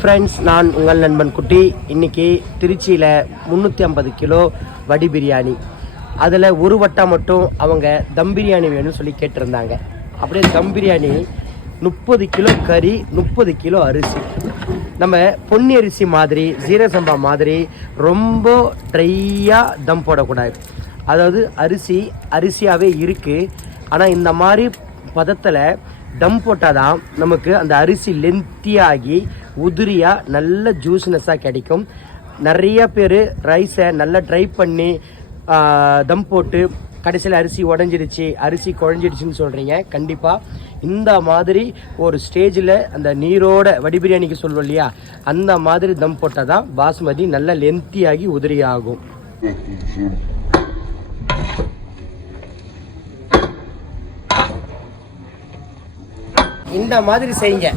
Friends, நான் உங்கள் நண்பன் குட்டி. இன்றைக்கி திருச்சியில் 350 கிலோ வடி பிரியாணி, அதில் ஒரு வட்டா மட்டும் அவங்க தம் பிரியாணி வேணும்னு சொல்லி கேட்டிருந்தாங்க. அப்படியே தம் பிரியாணி 30 கிலோ கறி, 30 கிலோ அரிசி. நம்ம பொன்னி அரிசி மாதிரி, ஜீரக சம்பா மாதிரி ரொம்ப ட்ரையாக தம் போடக்கூடாது. அதாவது அரிசியாகவே இருக்குது, ஆனால் இந்த மாதிரி பதத்தில் தம் போட்டால் தான் நமக்கு அந்த அரிசி லென்த்தியாகி உதிரியாக நல்ல ஜூஸ்னஸாக கிடைக்கும். நிறைய பேர் ரைஸை நல்லா ட்ரை பண்ணி தம் போட்டு கடைசியில் அரிசி உடஞ்சிடுச்சு, அரிசி குழஞ்சிடுச்சுன்னு சொல்கிறீங்க. கண்டிப்பாக இந்த மாதிரி ஒரு ஸ்டேஜில் அந்த நீரோட வடி பிரியாணிக்கு சொல்லுவோம் இல்லையா, அந்த மாதிரி தம் போட்டால் தான் பாஸ்மதி நல்லா லென்த்தியாகி உதிரியாகும். இந்த மாதிரி செய்யுங்க.